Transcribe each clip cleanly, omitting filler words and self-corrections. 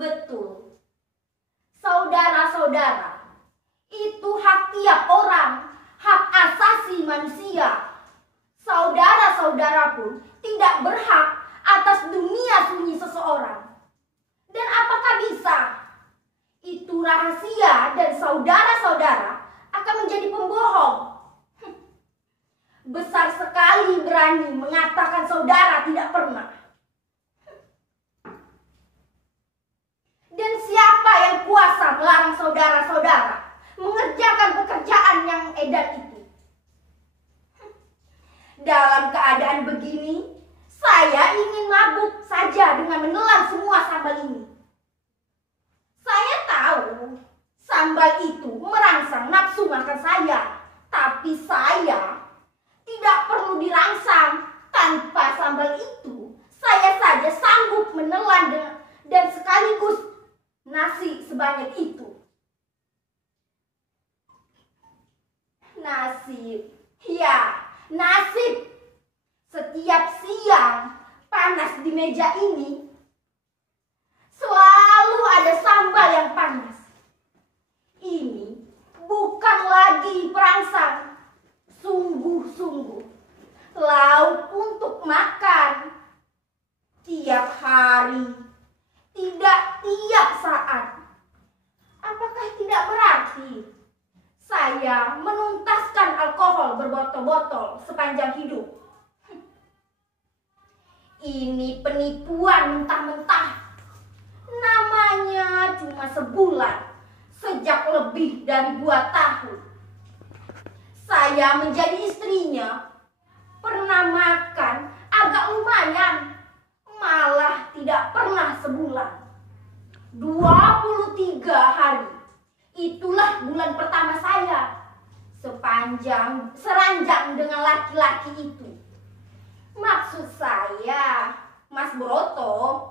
Betul. Saudara-saudara, itu hak tiap orang, hak asasi manusia. Saudara-saudara pun tidak berhak atas dunia sunyi seseorang. Dan apakah bisa? Itu rahasia dan saudara-saudara akan menjadi pembohong. Besar sekali berani mengatakan saudara tidak pernah. Dan siapa yang kuasa melarang saudara-saudara mengerjakan pekerjaan yang edan itu? Dalam keadaan begini, saya ingin mabuk saja dengan menelan semua sambal ini. Saya tahu sambal itu merangsang nafsu makan saya, tapi saya tidak perlu dirangsang. Tanpa sambal itu, saya saja sanggup menelan dan sekaligus nasi sebanyak itu. Nasib, ya nasib. Setiap siang panas di meja ini selalu ada sambal yang panas. Ini bukan lagi perangsang, sungguh-sungguh lauk untuk makan tiap hari, tidak tiap saat. Apakah tidak berarti saya menuntaskan alkohol berbotol-botol sepanjang hidup? Ini penipuan mentah-mentah. Namanya cuma sebulan, sejak lebih dari 2 tahun. Saya menjadi istrinya, pernah makan agak lumayan, malah tidak pernah sebulan. 23 hari, itulah bulan pertama saya seranjang dengan laki-laki itu. Maksud saya, Mas Broto,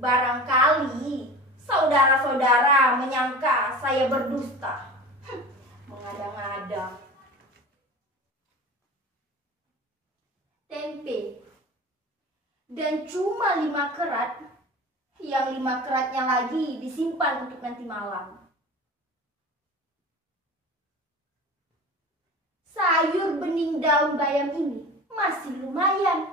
barangkali saudara-saudara menyangka saya berdusta. Mengada-ngada. Tempe. Dan cuma 5 kerat, yang 5 keratnya lagi disimpan untuk nanti malam. Sayur bening daun bayam ini masih lumayan.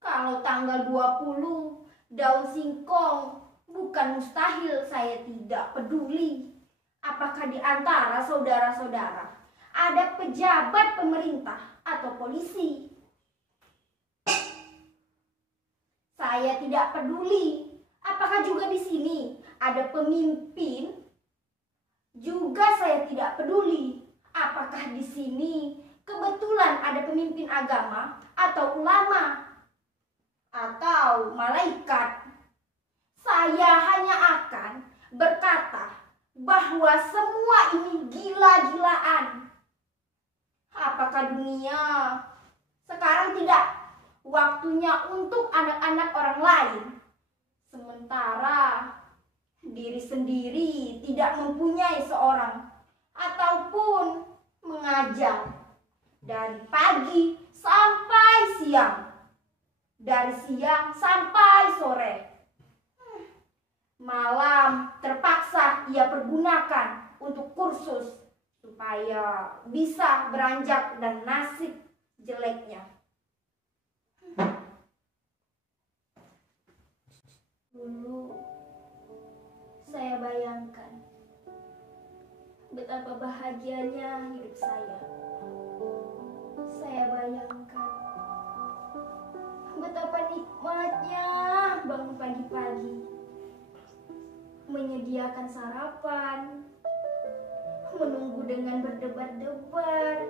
Kalau tanggal 20 daun singkong, bukan mustahil saya tidak peduli. Apakah di antara saudara-saudara ada pejabat pemerintah atau polisi? Saya tidak peduli. Apakah juga di sini ada pemimpin? Juga saya tidak peduli. Apakah di sini kebetulan ada pemimpin agama atau ulama atau malaikat? Saya hanya akan berkata bahwa semua ini gila-gilaan. Apakah dunia sekarang tidak waktunya untuk anak-anak orang lain, sementara diri sendiri tidak mempunyai seorang, ataupun mengajar dari pagi sampai siang, dari siang sampai sore. Malam terpaksa ia pergunakan untuk kursus supaya bisa beranjak dan nasib jeleknya. Dulu saya bayangkan betapa bahagianya hidup saya. Saya bayangkan betapa nikmatnya bangun pagi-pagi, menyediakan sarapan, menunggu dengan berdebar-debar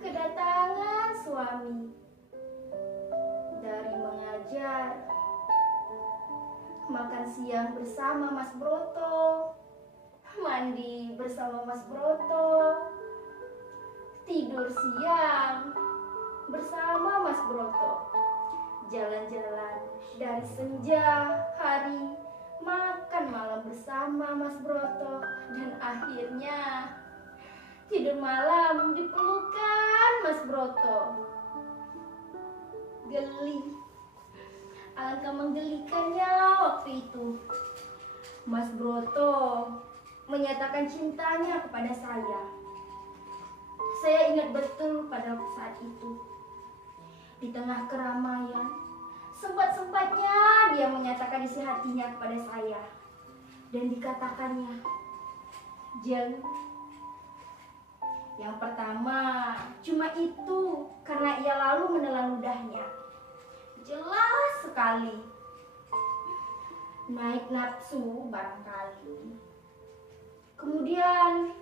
kedatangan suami dari mengajar, makan siang bersama Mas Broto, mandi bersama Mas Broto, tidur siang bersama Mas Broto, jalan-jalan dari senja hari, makan malam bersama Mas Broto, dan akhirnya tidur malam di pelukan Mas Broto. Geli, alangkah menggelikannya waktu itu. Mas Broto menyatakan cintanya kepada saya. Saya ingat betul pada saat itu. Di tengah keramaian, sempat-sempatnya dia menyatakan isi hatinya kepada saya. Dan dikatakannya, Jeng, yang pertama cuma itu karena ia lalu menelan ludahnya. Jelas sekali. Naik nafsu barangkali. Kemudian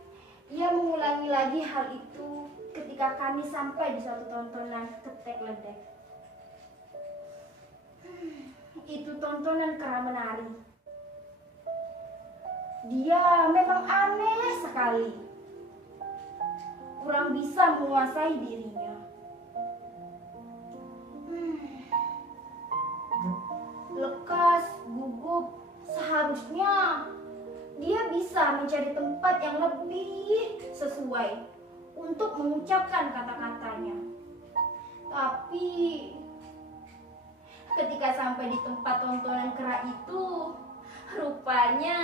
ia mengulangi lagi hal itu ketika kami sampai di suatu tontonan ketek ledek. Itu tontonan kera menari. Dia memang aneh sekali. Kurang bisa menguasai dirinya. Lekas, gugup, seharusnya dia bisa mencari tempat yang lebih sesuai untuk mengucapkan kata-katanya. Tapi ketika sampai di tempat tontonan kera itu, rupanya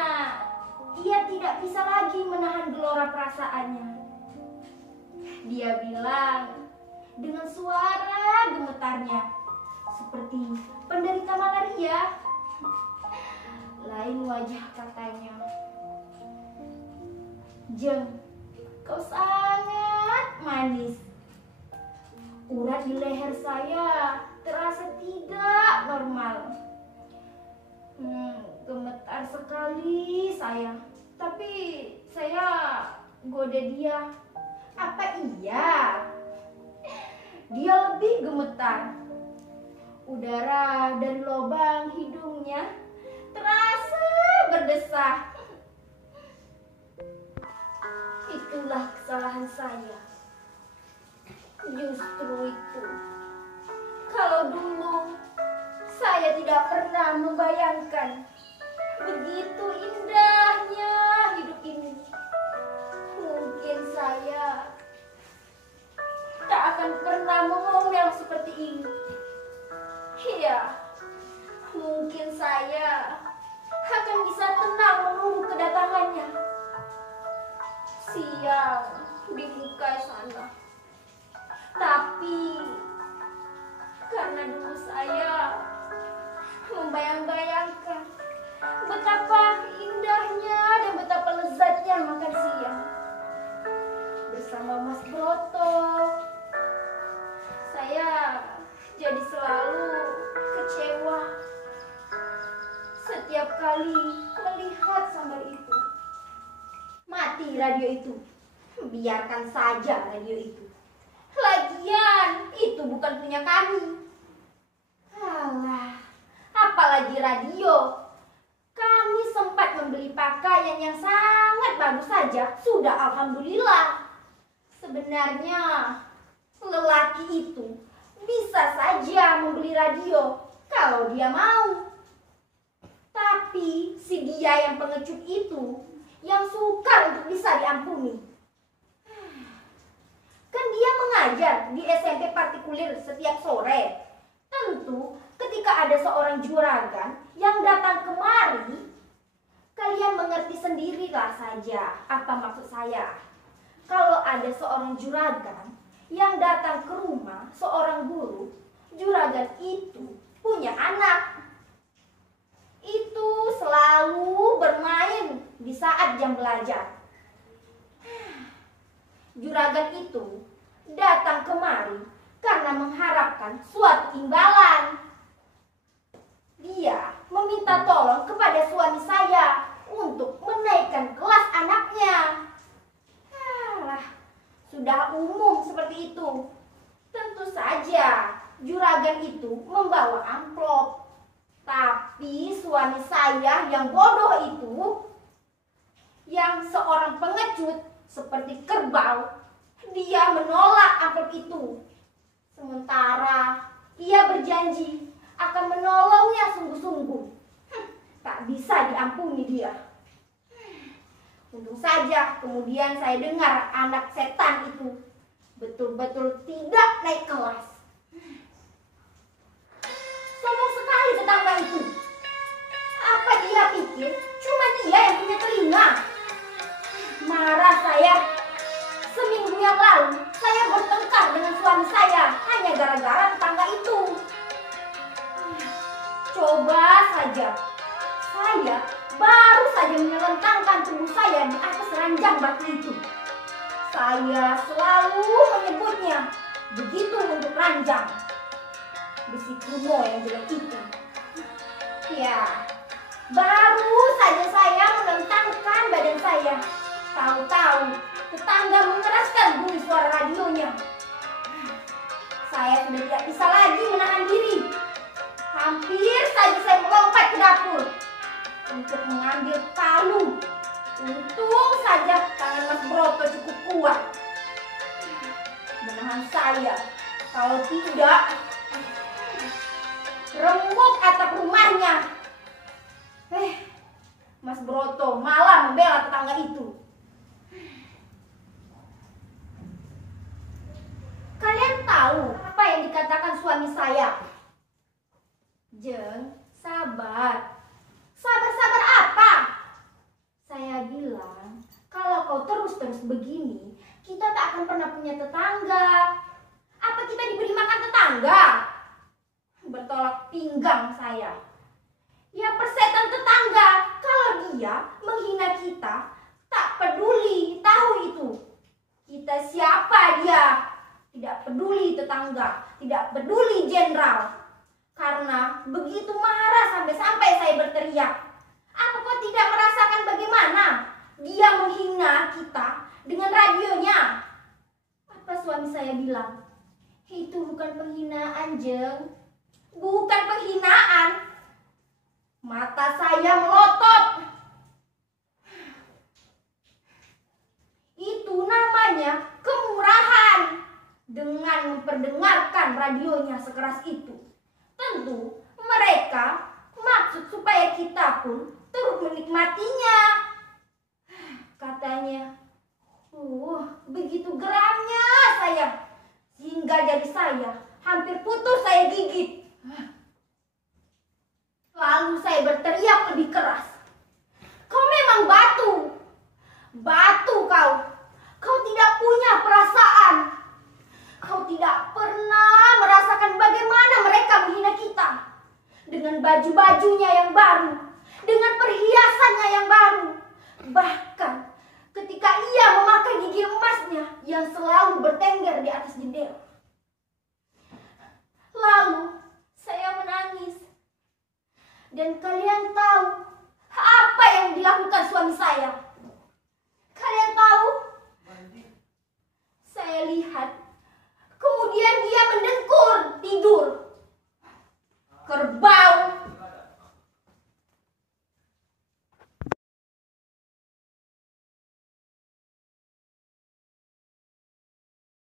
ia tidak bisa lagi menahan gelora perasaannya. Dia bilang dengan suara gemetarnya seperti penderita malaria. Lain wajah katanya. Jeng, kau sangat manis. Urat di leher saya terasa tidak normal. Gemetar sekali saya. Tapi saya goda dia. Apa iya? Dia lebih gemetar. Udara dari lubang hidungnya terasa berdesah. Itulah kesalahan saya. Justru itu. Kalau dulu saya tidak pernah membayangkan begitu indahnya hidup ini. Mungkin saya tak akan pernah mengomel seperti ini. Iya, mungkin saya akan bisa tenang menunggu kedatangannya. Siang di muka sana. Tapi karena dulu saya membayang-bayangkan betapa indahnya dan betapa lezatnya makan siang bersama Mas Broto, saya jadi selalu kecewa setiap kali melihat sambal itu. Mati radio itu. Biarkan saja radio itu. Lagian itu bukan punya kami. Alah, apalagi radio. Kami sempat membeli pakaian yang sangat bagus saja. Sudah alhamdulillah. Sebenarnya lelaki itu bisa saja membeli radio kalau dia mau. Tapi si dia yang pengecut itu yang sukar untuk bisa diampuni. Kan dia mengajar di SMP partikuler setiap sore. Tentu ketika ada seorang juragan yang datang kemari, kalian mengerti sendirilah saja apa maksud saya. Kalau ada seorang juragan yang datang ke rumah seorang guru, juragan itu punya anak. Itu selalu bermain di saat jam belajar. Juragan itu datang kemari karena mengharapkan suatu imbalan. Dia meminta tolong kepada suami saya untuk menaikkan kelas anaknya. Alah, sudah umum seperti itu. Tentu saja juragan itu membawa amplop. Tapi suami saya yang bodoh itu, yang seorang pengecut seperti kerbau, dia menolak amplop itu. Sementara ia berjanji akan menolongnya sungguh-sungguh. Tak bisa diampuni dia. Untung saja kemudian saya dengar anak setan itu betul-betul tidak naik kelas. Sombong sekali tetangga itu. Apa dia pikir cuma saja. Saya baru saja menelentangkan tubuh saya di atas ranjang batu itu. Saya selalu menyebutnya begitu untuk ranjang. Besi kuno yang jelek itu. Ya, baru saja saya menentangkan badan saya. Tahu-tahu tetangga mengeraskan bunyi suara radionya. Saya sudah tidak bisa lagi menahan diri. Hampir saja saya melompat ke dapur untuk mengambil palu. Untung saja tangan Mas Broto cukup kuat menahan saya. Kalau tidak, remuk atap rumahnya. Mas Broto malah membela tetangga itu. Kalian tahu apa yang dikatakan suami saya? Jeng, sabar. Sabar-sabar apa? Saya bilang, kalau kau terus-terus begini, kita tak akan pernah punya tetangga. Apa kita diberi makan tetangga? Bertolak pinggang saya. Ya persetan tetangga, kalau dia menghina kita, tak peduli, tahu itu. Kita siapa dia? Tidak peduli tetangga, tidak peduli jenderal. Karena begitu marah sampai-sampai saya berteriak. Apa kau tidak merasakan bagaimana dia menghina kita dengan radionya? Apa suami saya bilang? Itu bukan penghinaan, Jeng. Bukan penghinaan. Mata saya melotot. Itu namanya kemurahan. Dengan memperdengarkan radionya sekeras itu. Tentu mereka maksud supaya kita pun turut menikmatinya. Katanya, begitu geramnya saya, hingga jadi saya hampir putus saya gigit. Lalu saya berteriak lebih keras. Kau memang batu. Batu kau. Kau tidak punya perasaan. Kau tidak pernah merasakan bagaimana mereka menghina kita. Dengan baju-bajunya yang baru. Dengan perhiasannya yang baru. Bahkan ketika ia memakai gigi emasnya yang selalu bertengger di atas jendela. Lalu saya menangis. Dan kalian tahu apa yang dilakukan suami saya?